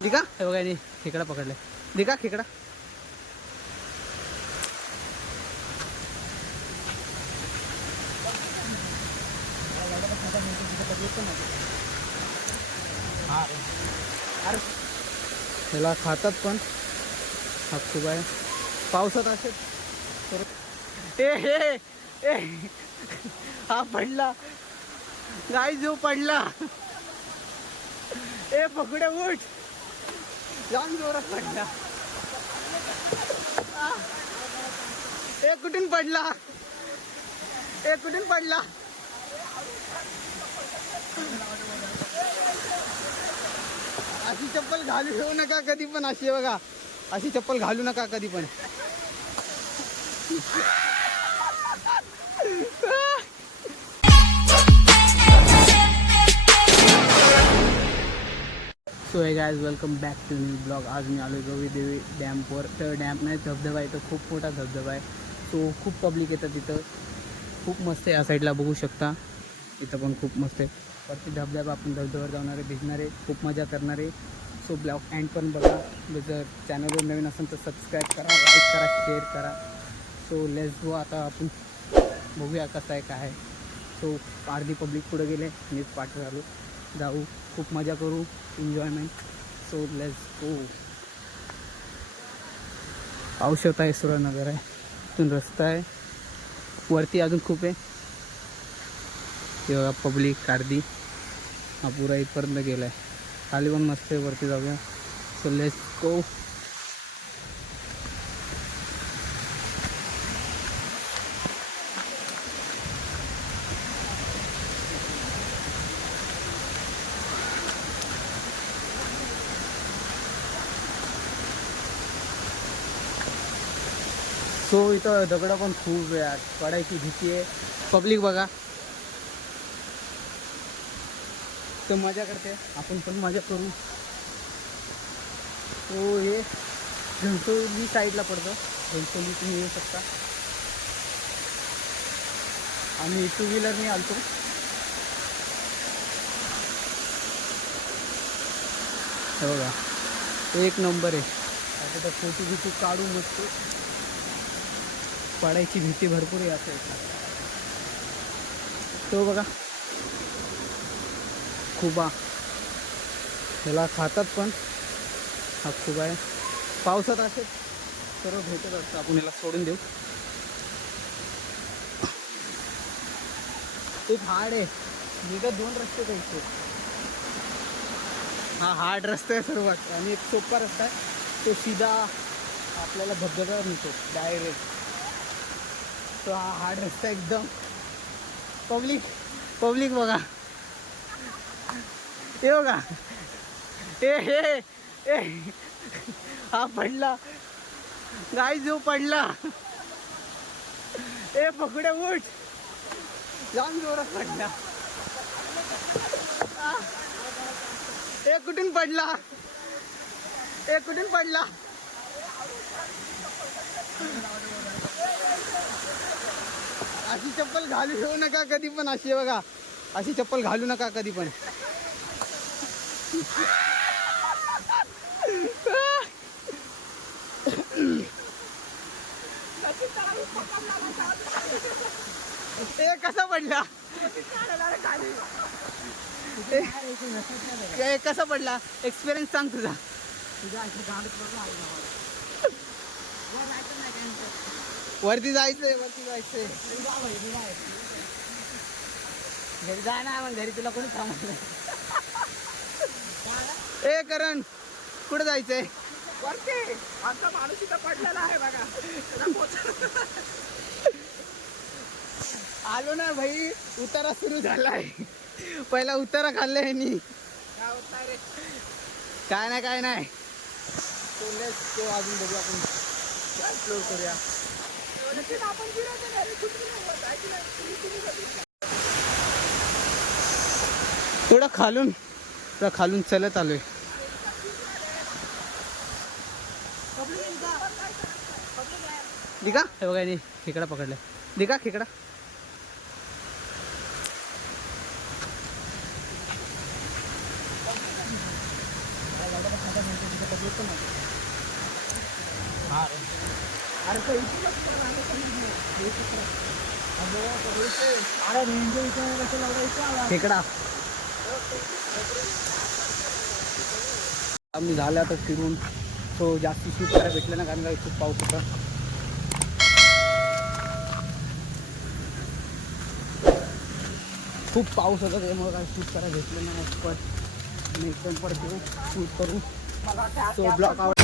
दिका हे बघा खेकडा पकडलाय. दिका खेकडा. त्याला खातात पण हा खूप आहे पावसात असे. हा पडला गाय जो पडला. पकडे उठ. जाम जोरात पडला. कुठून पडला. कुठून पडला. अशी चप्पल घालू ठेवू नका कधी पण. अशी बघा अशी चप्पल घालू नका कधी पण. So hey guys welcome back to new blog. आज मी आलो गवी देवी डॅमवर. तर डॅम नाही धबधबा आहे. तर खूप मोठा धबधबा आहे. सो खूप पब्लिक येतं तिथं. खूप मस्त आहे. या साईडला बघू शकता. इथं पण खूप मस्त आहे. वरती धबधबा आपण धबधब्यावर जाणारे भिजणारे खूप मजा करणारे. सो ब्लॉग एंड पण बघा. जर चॅनलवर नवीन असेल तर सबस्क्राईब करा, लाईक करा, शेअर करा. So let's go. आता आपण बघूया कसं आहे काय आहे. सो अर्धी पब्लिक पुढे गेले. मीच पाठ झालो. जाऊ खूप मजा करू. एन्जॉयमेंट. So let's go. औषध आहे. सुरेंद्रनगर आहे. इथून रस्ता आहे. वरती अजून खूप आहे. तेव्हा पब्लिक अर्धी हा पुरा इथपर्यंत गेला आहे. खाली पण मस्त आहे. वरती जाऊया. So let's go. सो इथं दगडं पण खूप आहे. पडायची भीती आहे. पब्लिक बघा तर मजा करते. आपण पण मजा करू. तो हे घनसोली साईडला पडतं. घनसोली तुम्ही येऊ शकता. आम्ही टू व्हीलरने आलतो. हे बघा एक नंबर आहे. आता तर फोटो बिटू काढू मस्त. पडायची भीती भरपूर आहे असं. तो बघा खुबा त्याला खातात पण हा खूप आहे. पावसात असे सर्व भेटत असतं. आपण याला सोडून देऊ. एक हार्ड आहे. तिथं दोन रस्ते द्यायचे. हा हार्ड रस्ता आहे सर्वात. आणि एक सोपा रस्ता आहे. तो सीधा आपल्याला धबधब्यावर नेतो डायरेक्ट. तो हा हार्ड रस्ता एकदम. पब्लिक बघा. हे बघा हा पडला गाय जो पडला. पकडे उठ. जाम जोरात पडला. कुठून पडला. कुठून पडला. अशी चप्पल घालू ठेवू नका कधी पण. अशी बघा अशी चप्पल घालू नका कधी पण. कसा पडला. कसा पडला. एक्सपिरियन्स सांग तुझा. वरती जायचंय. घरी जाय ना. मग घरी तुला कोणी थांबत नाही. करण कुठं जायचंय. वरती आमचा माणूस इथं पडलेला आहे बघा. आलो ना भाई. उतारा सुरू झालाय. पहिला उतारा खाल्ला ह्यांनी. काय नाही. तो अजून बघू आपण एक्सप्लोर करूया. थोडं खालून चलत आलोय. दिका हे बघा खेकडा पकडलाय. दिका खेकडा. खेकडा आम्ही झालं आता फिरून. तो जास्ती शूट करायला भेटलं ना, कारण काय खूप पाऊस होता. खूप पाऊस होता त्यामुळे काय शूट करायला भेटलं नाही. पण नेक्स्ट टाइम परत शूट करू. So blog